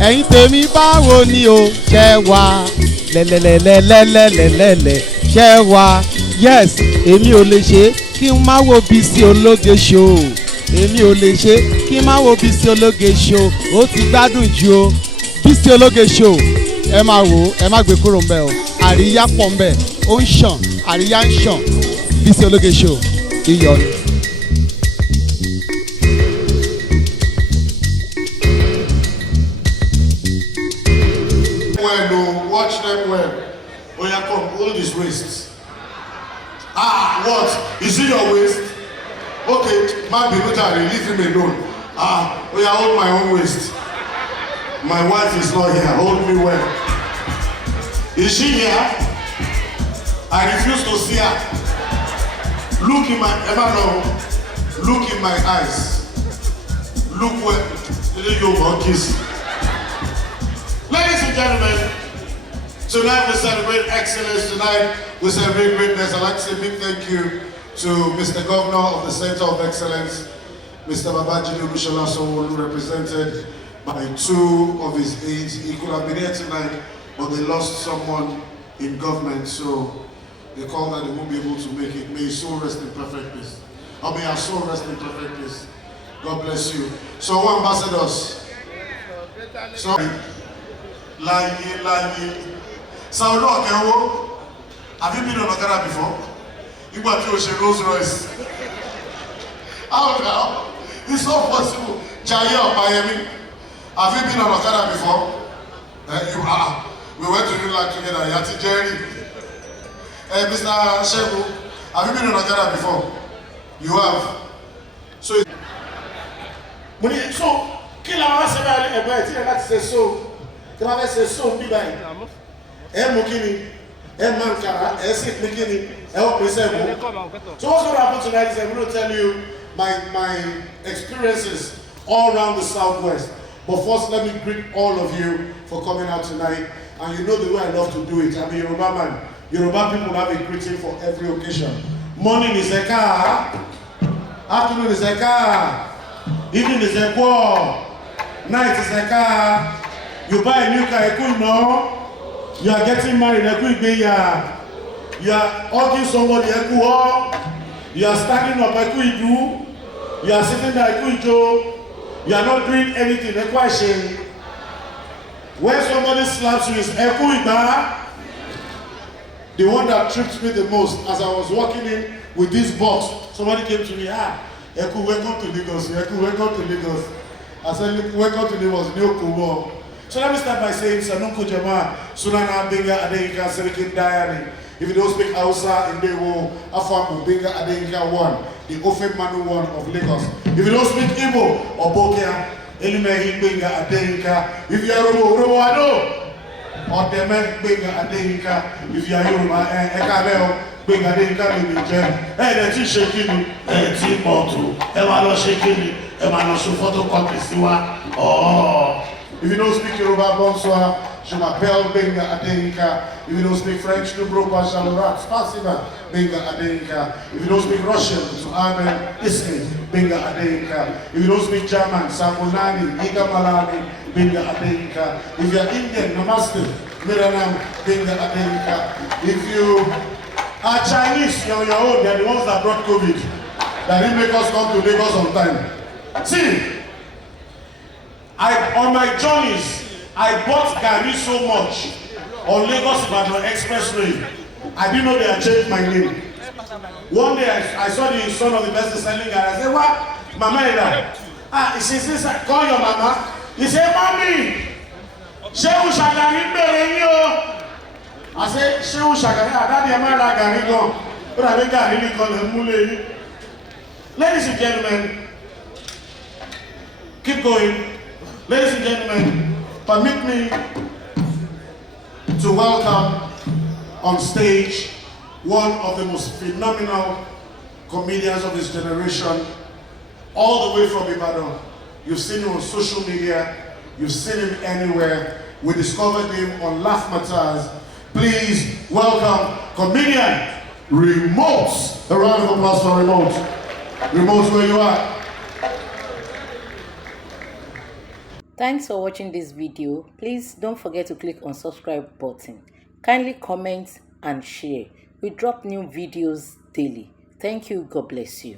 ẹ̀yin tèmi báwo ni o ṣẹ́ wá lẹ́lẹ́lẹ́lẹ́lẹ́lẹ́lẹ́ ṣẹ́ wá yes èmi ò lè ṣe kí n má wo Bisi ológe show èmi ò lè ṣe kí n má wo Bisi ológe show ó ti gbádùn jù o Bisi ológe show ẹ máa wò ẹ má gbé kúrò ńbẹ̀ o àríyá pọ̀ ńbẹ̀ ó ń ṣàn àríyá ń ṣàn Bisi ológe show iyọ̀ ni. Watch them well. Oh yeah, come, hold his waist. Ah, what? Is it your waist? Okay, my people, leave him alone. Ah, oh yeah, hold my own waist. My wife is not here. Hold me well. Is she here? I refuse to see her. Look in my look in my eyes. Look where you kiss. Ladies and gentlemen, tonight we celebrate excellence. Tonight we celebrate greatness. I'd like to say a big thank you to Mr. Governor of the Center of Excellence, Mr. Babajide Sanwo, represented by 2 of his aides. He could have been here tonight, but they lost someone in government, so they called that they won't be able to make it. May his soul rest in perfect peace. Or may our soul rest in perfect peace. God bless you. So, ambassadors. Sorry. Sanwo, have you been on Okada before? You got to a Rolls Royce. How now? It's not possible. Jaya or Miami. Have you been on Okada before? You are. We went to New York together. Yati Jerry. Mr. Shebu, have you been on Okada before? You have. So, kill our say so. Can I say so? Be by Mukini, Mankara, Esik Mikini, help me say. So, what's going to happen tonight is I'm going to tell you my experiences all around the Southwest. But first, let me greet all of you for coming out tonight. And you know the way I love to do it. I'm a Yoruba man. Yoruba people have a greeting for every occasion. Morning is Eka, afternoon is Eka, evening is Eko, night is Eka. You buy a new car, Eku no. You are getting married, Eku Gbenga. You are hugging somebody, Eku ho. You are standing up, Eku Idu. You are sitting there, Eku Ijo. You are not doing anything, Eku Ashe. When somebody slaps you, it's Eku Iba. The one that tripped me the most as I was walking in with this box, somebody came to me, Eku, welcome to Lagos. Eku, welcome to Lagos. I said, welcome to Lagos, New Kubo. So let me start by saying, Sanunku Jama, Sunana Gbenga Adeyinka, Serikin Diary. If you don't speak Hausa, in Dewo, Afamu, Gbenga Adeyinka 1, the Ofe Manu 1 of Lagos. If you don't speak Igbo or Bokia, Elimehi Gbenga Adeyinka. If you are Robo, I know. Or the man Gbenga Adeyinka, if you are Yoruba, Ekabeo, Gbenga Adeyinka will be jam. Hey, the tea shaking, tea bottle, Emano shaking, Emano photocopy siwa. Oh, if you don't speak Yoruba, bonsoir, je m'appelle Gbenga Adeyinka. If you don't speak French, Nubro Pachalorat, Spasiba, Gbenga Adeyinka. If you don't speak Russian, to Amen, Ismi, Gbenga Adeyinka. If you don't speak German, Samunani, Iga Malani, Gbenga Adeyinka. If you are Indian, Namaste, Miranam, Gbenga Adeyinka. If you are Chinese, you're on your own, they're the ones that brought COVID. That didn't make us come to Lagos on time. See, on my journeys, I bought Gary so much on Lagos-Ibadan Expressway. I didn't know they had changed my name. One day I saw the son of the best-selling guy. I said, what? Mama is that? He says, call your mama. He said, Mommy, Shehu Shagari bere yo. I said, Shehu Shagari, Daddy, am I like Gary go? But I think I really call him Mule. Ladies and gentlemen, keep going. Ladies and gentlemen, permit me to welcome on stage one of the most phenomenal comedians of this generation, all the way from Ibadan. You've seen him on social media, you've seen him anywhere. We discovered him on Laff Mattazz. Please welcome comedian Remote. A round of applause for Remote. Remote, where you are? Thanks for watching this video. Please don't forget to click on subscribe button. Kindly comment and share. We drop new videos daily. Thank you. God bless you.